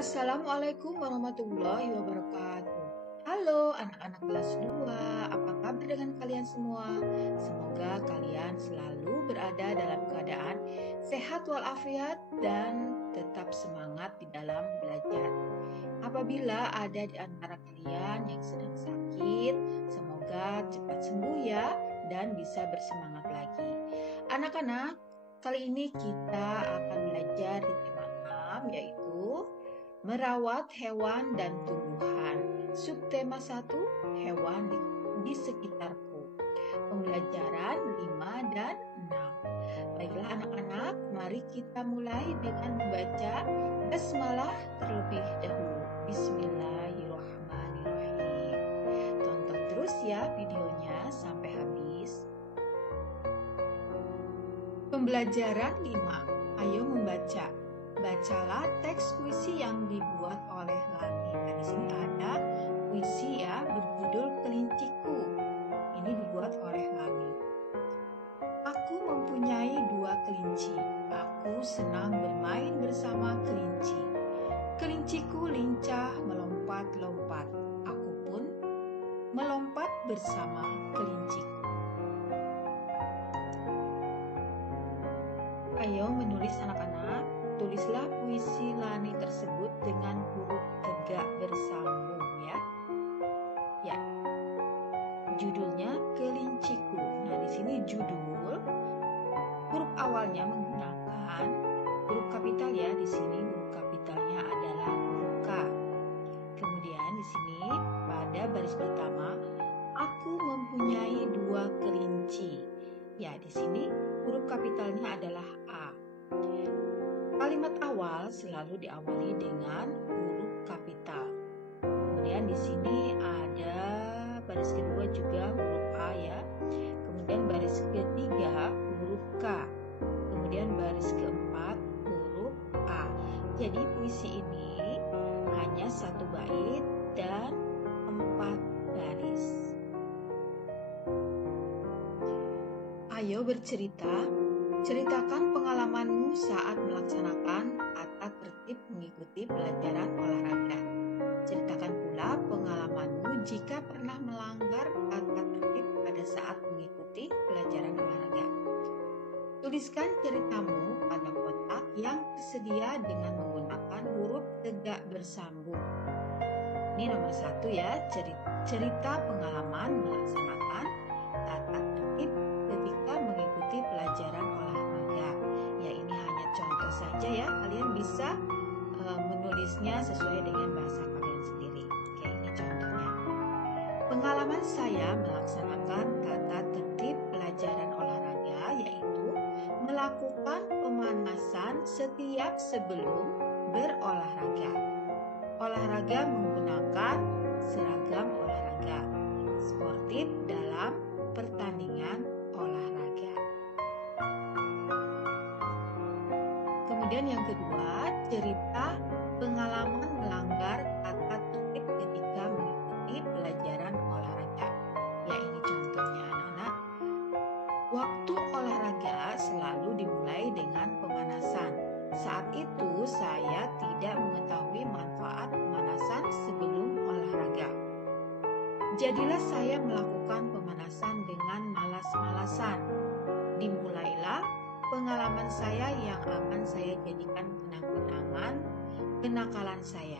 Assalamualaikum warahmatullahi wabarakatuh. Halo anak-anak kelas 2, apa kabar dengan kalian semua? Semoga kalian selalu berada dalam keadaan sehat walafiat dan tetap semangat di dalam belajar. Apabila ada di antara kalian yang sedang sakit, semoga cepat sembuh ya dan bisa bersemangat lagi. Anak-anak, kali ini kita akan belajar di tema 6, yaitu merawat hewan dan tumbuhan. Subtema 1, hewan di sekitarku. Pembelajaran 5 dan 6. Baiklah anak-anak, mari kita mulai dengan membaca basmalah terlebih dahulu. Bismillahirrahmanirrahim. Tonton terus ya videonya sampai habis. Pembelajaran 5. Ayo membaca. Bacalah teks puisi yang dibuat oleh Lani. Nah, di sini ada puisi ya berjudul Kelinciku. Ini dibuat oleh Lani. Aku mempunyai 2 kelinci. Aku senang bermain bersama kelinci. Kelinciku lincah melompat-lompat. Aku pun melompat bersama kelinciku. Ayo menulis anak-anak. Tulislah puisi Lani tersebut dengan huruf tegak bersambung ya. Ya. Judulnya Kelinciku. Nah, di sini judul huruf awalnya menggunakan huruf kapital ya. Di sini huruf kapitalnya adalah huruf K. Kemudian di sini pada baris pertama aku mempunyai 2 kelinci. Ya, di sini huruf kapitalnya adalah A. Kalimat awal selalu diawali dengan huruf kapital. Kemudian di sini ada baris kedua juga huruf A ya. Kemudian baris ketiga huruf K. Kemudian baris keempat huruf A. Jadi puisi ini hanya 1 bait dan 4 baris. Ayo bercerita. Ceritakan pengalamanmu saat melaksanakan tata tertib mengikuti pelajaran olahraga. Ceritakan pula pengalamanmu jika pernah melanggar tata tertib pada saat mengikuti pelajaran olahraga. Tuliskan ceritamu pada kotak yang tersedia dengan menggunakan huruf tegak bersambung. Ini nomor 1 ya, cerita pengalaman melaksanakan tata tertib ketika mengikuti pelajaran olahraga. Ya, ini hanya contoh saja ya, kalian bisa menulisnya sesuai dengan bahasa kalian sendiri. Oke, ini contohnya. Pengalaman saya melaksanakan tata tertib pelajaran olahraga yaitu melakukan pemanasan setiap sebelum berolahraga. Olahraga menggunakan seragam olahraga, sportif dalam pertandingan olahraga. Kemudian yang kedua, cerita pengalaman melanggar tata tertib ketika mengikuti pelajaran olahraga. Ya, ini contohnya anak-anak. Waktu olahraga selalu dimulai dengan pemanasan. Saat itu saya tidak mengetahui manfaat pemanasan sebelum olahraga. Jadilah saya melakukan pemanasan dengan malas-malasan. Dimulailah pengalaman saya yang akan saya jadikan kenang-kenangan kenakalan saya.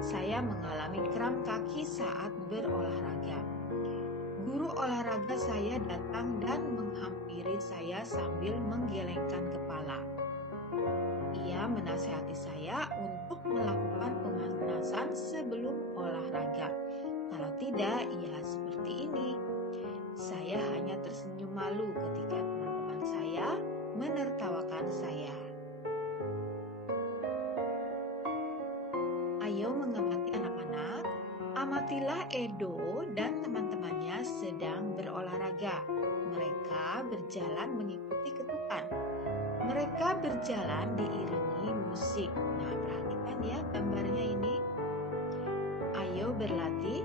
Saya mengalami kram kaki saat berolahraga. Guru olahraga saya datang dan menghampiri saya sambil menggelengkan kepala. Ia menasihati saya untuk melakukan pemanasan sebelum olahraga. Kalau tidak, ia seperti ini. Saya hanya tersenyum malu ketika teman-teman saya menertawakan saya. Ayo mengamati anak-anak. Amatilah Edo dan teman-temannya sedang berolahraga. Mereka berjalan mengikuti ketukan. Mereka berjalan diiringi musik. Nah, perhatikan ya gambarnya ini. Ayo berlatih.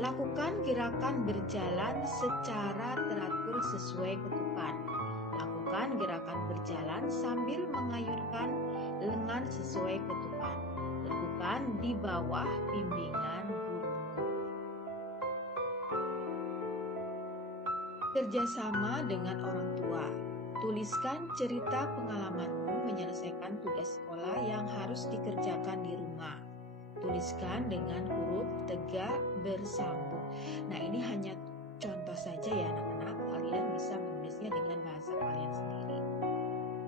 Lakukan gerakan berjalan secara teratur sesuai ketukan. Lakukan gerakan berjalan sambil mengayunkan lengan sesuai ketukan. dilakukan di bawah bimbingan guru. Kerjasama dengan orang tua. Tuliskan cerita pengalamanmu menyelesaikan tugas sekolah yang harus dikerjakan di rumah. Tuliskan dengan huruf tegak bersambung. Nah, ini hanya contoh saja ya anak-anak. Kalian bisa menulisnya dengan bahasa kalian sendiri.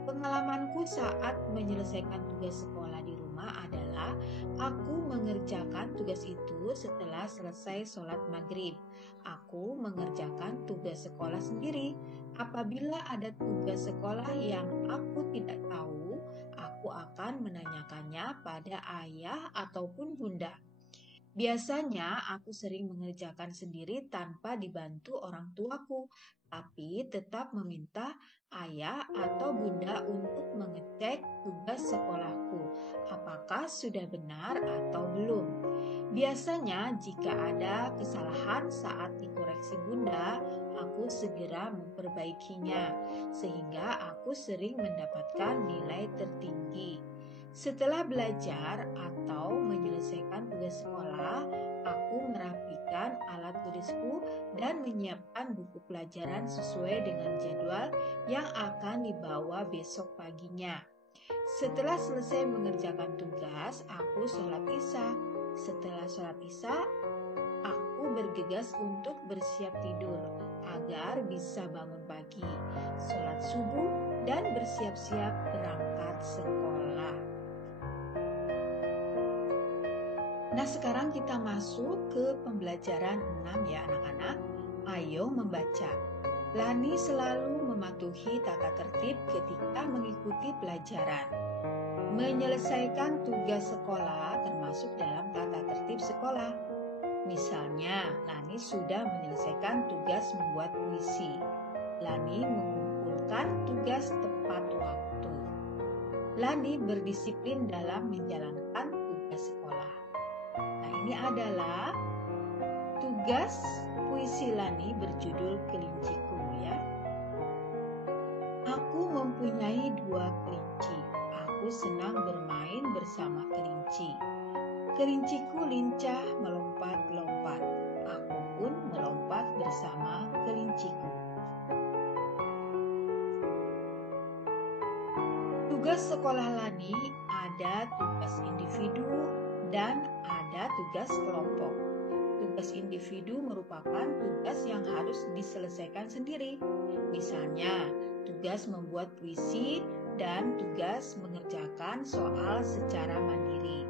Pengalamanku saat menyelesaikan tugas sekolah di rumah adalah aku mengerjakan tugas itu setelah selesai sholat maghrib. Aku mengerjakan tugas sekolah sendiri. Apabila ada tugas sekolah yang aku tidak tahu, aku akan menanyakannya pada ayah ataupun bunda. Biasanya aku sering mengerjakan sendiri tanpa dibantu orang tuaku, tapi tetap meminta ayah atau bunda untuk mengecek tugas sekolahku, apakah sudah benar atau belum. Biasanya jika ada kesalahan saat dikoreksi bunda, aku segera memperbaikinya, sehingga aku sering mendapatkan nilai tertinggi. Setelah belajar atau menyelesaikan tugas sekolah, aku merapikan alat tulisku dan menyiapkan buku pelajaran sesuai dengan jadwal yang akan dibawa besok paginya. Setelah selesai mengerjakan tugas, aku sholat isya. Setelah sholat isya, aku bergegas untuk bersiap tidur agar bisa bangun pagi, sholat subuh, dan bersiap-siap berangkat sekolah. Nah, sekarang kita masuk ke pembelajaran 6 ya anak-anak. Ayo membaca. Lani selalu mematuhi tata tertib ketika mengikuti pelajaran. Menyelesaikan tugas sekolah termasuk dalam tata tertib sekolah. Misalnya, Lani sudah menyelesaikan tugas membuat puisi. Lani mengumpulkan tugas tepat waktu. Lani berdisiplin dalam menjalankan tugas sekolah. Nah, ini adalah tugas puisi Lani berjudul Kelinciku ya. Aku mempunyai 2 kelinci. Aku senang bermain bersama kelinci. Kelinciku lincah melompat-lompat. Aku pun melompat bersama kelinciku. Tugas sekolah Lani ada tugas individu dan ada tugas kelompok. Tugas individu merupakan tugas yang harus diselesaikan sendiri. Misalnya, tugas membuat puisi dan tugas mengerjakan soal secara mandiri.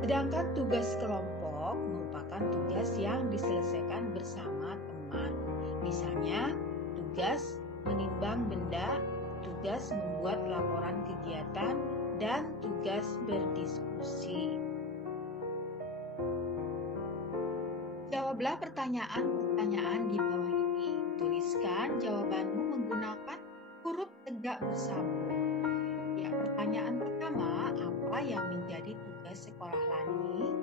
Sedangkan tugas kelompok merupakan tugas yang diselesaikan bersama teman. Misalnya, tugas menimbang benda, tugas membuat laporan kegiatan, dan tugas berdiskusi. Jawablah pertanyaan-pertanyaan di bawah ini. Tuliskan jawabanmu menggunakan huruf tegak bersambung. Ya, pertanyaan pertama, apa yang menjadi tugas sekolah Lani?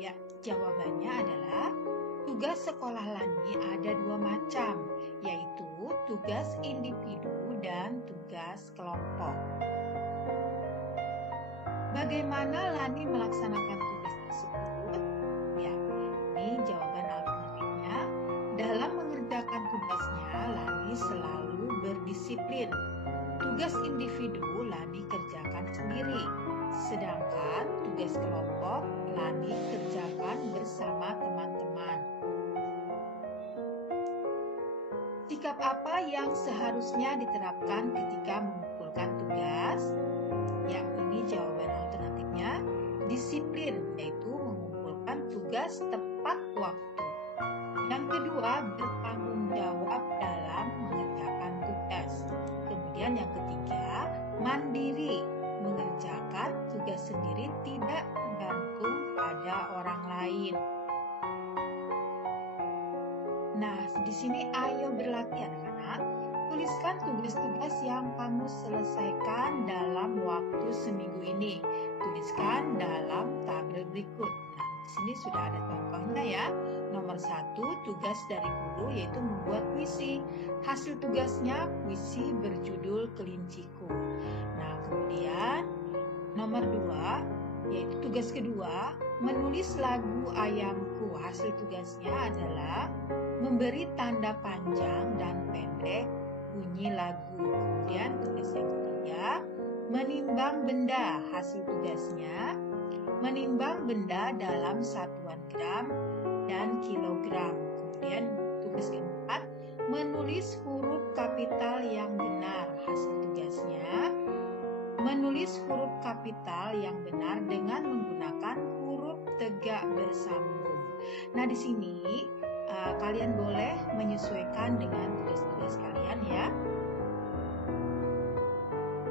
Ya, jawabannya adalah tugas sekolah Lani ada 2 macam, yaitu tugas individu dan tugas kelompok. Bagaimana Lani melaksanakan tugas tersebut? Ya, ini jawaban alternatifnya. Dalam mengerjakan tugasnya, Lani selalu berdisiplin. Tugas individu Lani kerjakan sendiri, sedangkan tugas kelompok Lani kerjakan bersama teman-teman. Sikap apa yang seharusnya diterapkan ketika mengumpulkan tugas? Ya, ini jawaban alternatifnya. Disiplin, yaitu mengumpulkan tugas tepat waktu. Yang kedua, bertanggung jawab dalam mengerjakan tugas. Kemudian yang ketiga, mandiri, mengerjakan tugas sendiri tidak tergantung pada orang lain. Nah, di sini ayo berlatih anak-anak. Tuliskan tugas-tugas yang kamu selesaikan dalam waktu seminggu ini. Tuliskan dalam tabel berikut. Nah, di sini sudah ada contohnya ya. Nomor 1, tugas dari guru yaitu membuat puisi. Hasil tugasnya puisi berjudul Kelinciku. Nah, kemudian nomor 2, yaitu tugas kedua, menulis lagu Ayamku. Hasil tugasnya adalah memberi tanda panjang dan pendek bunyi lagu. Kemudian tugas yang ketiga, menimbang benda. Hasil tugasnya menimbang benda dalam satuan gram dan kilogram. Kemudian tugas keempat, menulis huruf kapital yang benar. Hasil tugasnya menulis huruf kapital yang benar dengan menggunakan huruf tegak bersambung. Nah, di sini kalian boleh menyesuaikan dengan tugas-tugas kalian ya.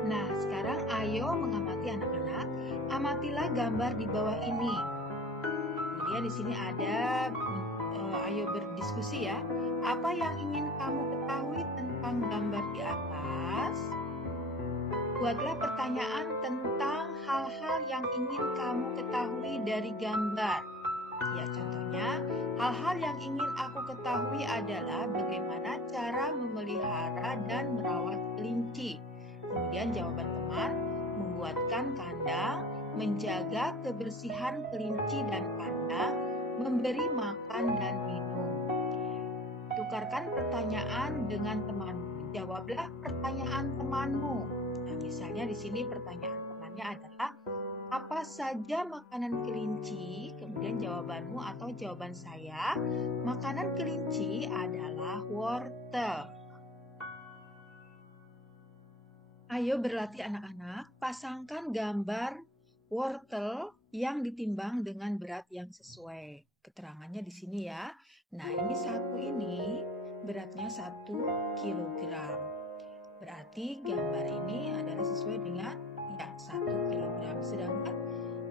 Nah, sekarang ayo mengamati anak-anak. Amatilah gambar di bawah ini. Kemudian di sini ada ayo berdiskusi ya. Apa yang ingin kamu ketahui tentang gambar di atas? Buatlah pertanyaan tentang hal-hal yang ingin kamu ketahui dari gambar. Ya, contohnya, hal-hal yang ingin aku ketahui adalah bagaimana cara memelihara dan merawat kelinci. Kemudian jawaban teman, membuatkan kandang, menjaga kebersihan kelinci dan kandang, memberi makan dan minum. Tukarkan pertanyaan dengan temanmu. Jawablah pertanyaan temanmu. Nah, misalnya di sini pertanyaan temannya adalah apa saja makanan kelinci? Kemudian jawabanmu atau jawaban saya, makanan kelinci adalah wortel. Ayo berlatih anak-anak, pasangkan gambar wortel yang ditimbang dengan berat yang sesuai. Keterangannya di sini ya. Nah, ini satu ini beratnya 1 kilogram. Berarti gambar ini adalah sesuai dengan 1 kilogram. Sedangkan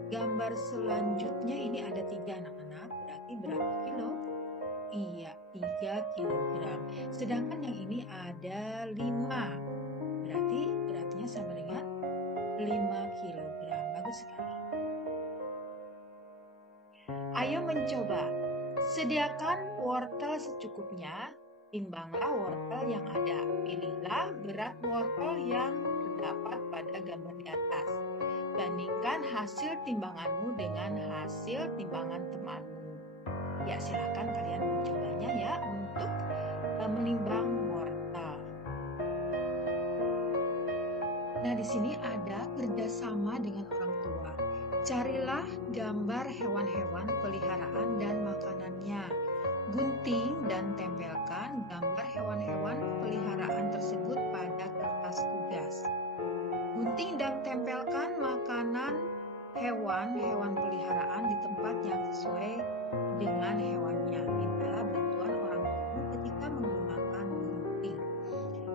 gambar selanjutnya ini ada 3 anak-anak. Berarti berapa kilo? Iya, 3 kilogram. Sedangkan yang ini ada 5. Berarti beratnya sama dengan 5 kilogram. Bagus sekali. Ayo mencoba. Sediakan wortel secukupnya. Timbanglah wortel yang ada. Pilihlah berat wortel yang terdapat pada gambar di atas. Bandingkan hasil timbanganmu dengan hasil timbangan temanmu. Ya, silakan kalian mencobanya ya untuk menimbang wortel. Nah, di sini ada kerjasama dengan orang tua. Carilah gambar hewan-hewan peliharaan dan makanannya. Gunting dan tempelkan gambar hewan-hewan peliharaan tersebut pada kertas tugas. Gunting dan tempelkan makanan hewan-hewan peliharaan di tempat yang sesuai dengan hewannya. Mintalah bantuan orang tua ketika menggunakan gunting.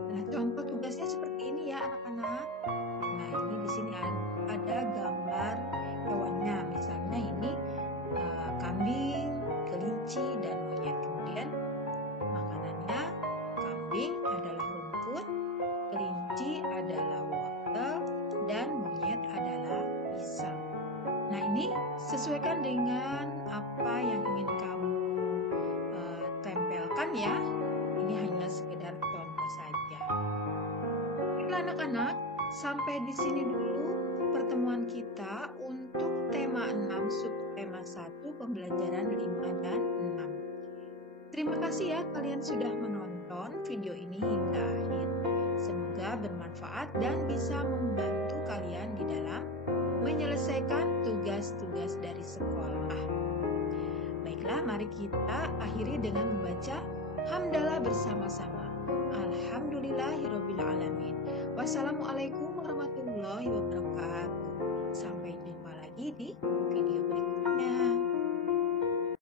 Nah, contoh tugasnya seperti ini ya anak-anak. Nah, ini di sini ada gambar hewannya. Misalnya ini kambing, kelinci, dan monyet. Kemudian makanannya, kambing adalah rumput, kelinci adalah wortel, dan monyet adalah pisang. Nah, ini sesuaikan dengan apa yang ingin kamu tempelkan ya. Ini hanya sekedar contoh saja. Baiklah anak-anak, sampai di sini dulu pertemuan kita untuk tema 6 subtema 1 pembelajaran 5 dan 6. Terima kasih ya kalian sudah menonton video ini hingga akhir. Semoga bermanfaat dan bisa membantu kalian di dalam menyelesaikan tugas-tugas dari sekolah. Baiklah, mari kita akhiri dengan membaca hamdalah bersama-sama. Alhamdulillahirobbilalamin. Wassalamualaikum warahmatullahi wabarakatuh.